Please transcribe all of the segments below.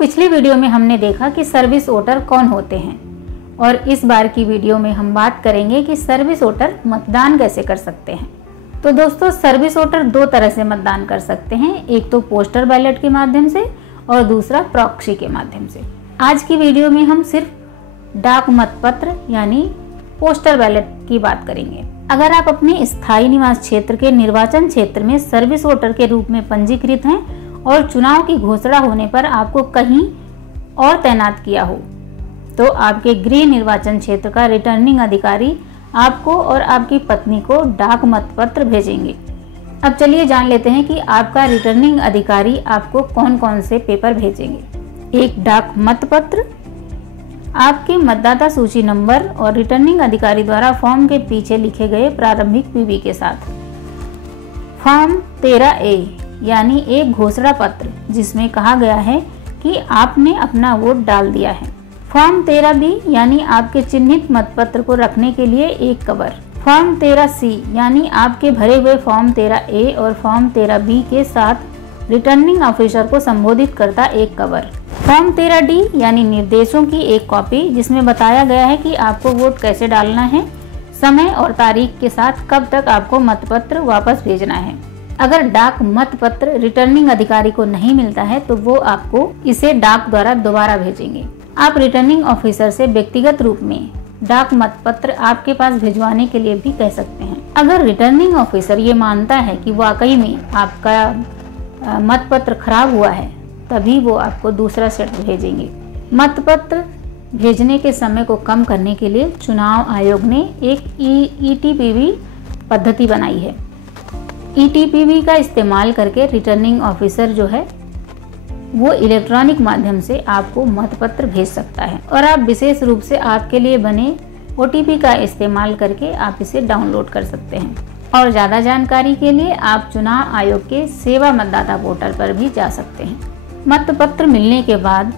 पिछली वीडियो में हमने देखा कि सर्विस वोटर कौन होते हैं और इस बार की वीडियो में हम बात करेंगे कि सर्विस वोटर मतदान कैसे कर सकते हैं। तो दोस्तों, सर्विस वोटर दो तरह से मतदान कर सकते हैं, एक तो पोस्टल बैलेट के माध्यम से और दूसरा प्रॉक्सी के माध्यम से। आज की वीडियो में हम सिर्फ डाक मतपत्र यानी पोस्टल बैलेट की बात करेंगे। अगर आप अपने स्थायी निवास क्षेत्र के निर्वाचन क्षेत्र में सर्विस वोटर के रूप में पंजीकृत हैं और चुनाव की घोषणा होने पर आपको कहीं और तैनात किया हो, तो आपके गृह निर्वाचन क्षेत्र का रिटर्निंग अधिकारी आपको और आपकी पत्नी को डाक मतपत्र भेजेंगे। अब चलिए जान लेते हैं कि आपका रिटर्निंग अधिकारी आपको कौन कौन से पेपर भेजेंगे। एक डाक मतपत्र, आपके मतदाता सूची नंबर और रिटर्निंग अधिकारी द्वारा फॉर्म के पीछे लिखे गए प्रारंभिक पीवी के साथ। फॉर्म 13A यानी एक घोषणा पत्र जिसमें कहा गया है कि आपने अपना वोट डाल दिया है। फॉर्म 13B यानी आपके चिन्हित मतपत्र को रखने के लिए एक कवर। फॉर्म 13C यानी आपके भरे हुए फॉर्म 13A और फॉर्म 13B के साथ रिटर्निंग ऑफिसर को संबोधित करता एक कवर। फॉर्म 13D यानी निर्देशों की एक कॉपी जिसमें बताया गया है कि आपको वोट कैसे डालना है, समय और तारीख के साथ कब तक आपको मतपत्र वापस भेजना है। अगर डाक मतपत्र रिटर्निंग अधिकारी को नहीं मिलता है तो वो आपको इसे डाक द्वारा दोबारा भेजेंगे। आप रिटर्निंग ऑफिसर से व्यक्तिगत रूप में डाक मतपत्र आपके पास भिजवाने के लिए भी कह सकते हैं। अगर रिटर्निंग ऑफिसर ये मानता है कि वाकई में आपका मतपत्र खराब हुआ है, तभी वो आपको दूसरा सेट भेजेंगे। मतपत्र भेजने के समय को कम करने के लिए चुनाव आयोग ने एक ETPV पद्धति बनाई है। ETPV का इस्तेमाल करके रिटर्निंग ऑफिसर जो है वो इलेक्ट्रॉनिक माध्यम से आपको मतपत्र भेज सकता है और आप विशेष रूप से आपके लिए बने OTP का इस्तेमाल करके आप इसे डाउनलोड कर सकते हैं। और ज़्यादा जानकारी के लिए आप चुनाव आयोग के सेवा मतदाता पोर्टल पर भी जा सकते हैं। मतपत्र मिलने के बाद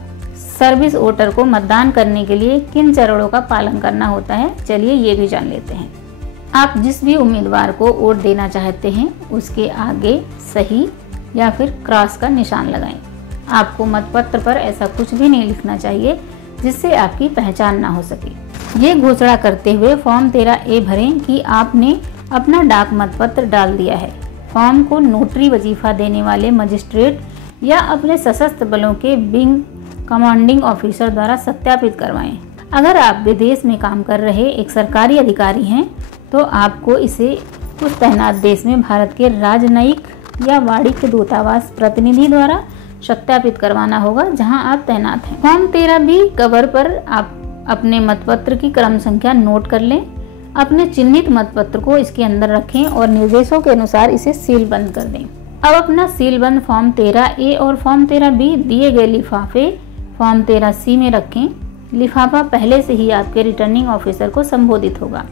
सर्विस वोटर को मतदान करने के लिए किन चरणों का पालन करना होता है, चलिए ये भी जान लेते हैं। आप जिस भी उम्मीदवार को वोट देना चाहते हैं उसके आगे सही या फिर क्रॉस का निशान लगाएं। आपको मतपत्र पर ऐसा कुछ भी नहीं लिखना चाहिए जिससे आपकी पहचान ना हो सके। ये घोषणा करते हुए फॉर्म 13A भरें कि आपने अपना डाक मतपत्र डाल दिया है। फॉर्म को नोटरी वजीफा देने वाले मजिस्ट्रेट या अपने सशस्त्र बलों के विंग कमांडिंग ऑफिसर द्वारा सत्यापित करवाएं। अगर आप विदेश में काम कर रहे एक सरकारी अधिकारी हैं तो आपको इसे उस तैनात देश में भारत के राजनयिक या वाणिज्य दूतावास प्रतिनिधि द्वारा सत्यापित करवाना होगा जहां आप तैनात हैं। फॉर्म 13B कवर पर आप अपने मतपत्र की क्रम संख्या नोट कर लें। अपने चिन्हित मतपत्र को इसके अंदर रखें और निर्देशों के अनुसार इसे सील बंद कर दें। अब अपना सीलबंद फॉर्म 13A और फॉर्म 13B दिए गए लिफाफे फॉर्म 13C में रखें। लिफाफा पहले से ही आपके रिटर्निंग ऑफिसर को संबोधित होगा।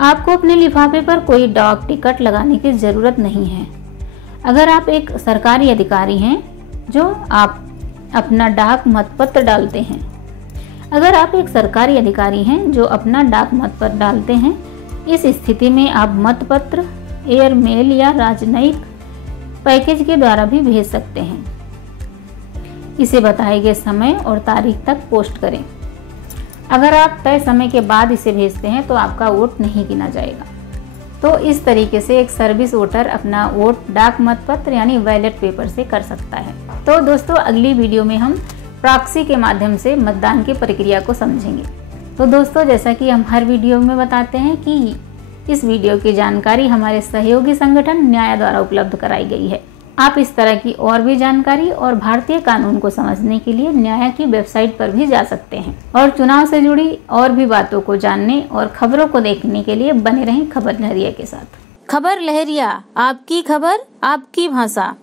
आपको अपने लिफाफे पर कोई डाक टिकट लगाने की ज़रूरत नहीं है। अगर आप एक सरकारी अधिकारी हैं जो आप अपना डाक मतपत्र डालते हैं, अगर आप एक सरकारी अधिकारी हैं जो अपना डाक मतपत्र डालते हैं, इस स्थिति में आप मतपत्र एयर मेल या राजनयिक पैकेज के द्वारा भी भेज सकते हैं। इसे बताए गए समय और तारीख तक पोस्ट करें। अगर आप तय समय के बाद इसे भेजते हैं तो आपका वोट नहीं गिना जाएगा। तो इस तरीके से एक सर्विस वोटर अपना वोट डाक मतपत्र यानी बैलेट पेपर से कर सकता है। तो दोस्तों, अगली वीडियो में हम प्रॉक्सी के माध्यम से मतदान की प्रक्रिया को समझेंगे। तो दोस्तों, जैसा कि हम हर वीडियो में बताते हैं कि इस वीडियो की जानकारी हमारे सहयोगी संगठन न्याय द्वारा उपलब्ध कराई गई है। आप इस तरह की और भी जानकारी और भारतीय कानून को समझने के लिए न्याय की वेबसाइट पर भी जा सकते हैं और चुनाव से जुड़ी और भी बातों को जानने और खबरों को देखने के लिए बने रहें खबर लहरिया के साथ। खबर लहरिया, आपकी खबर आपकी भाषा।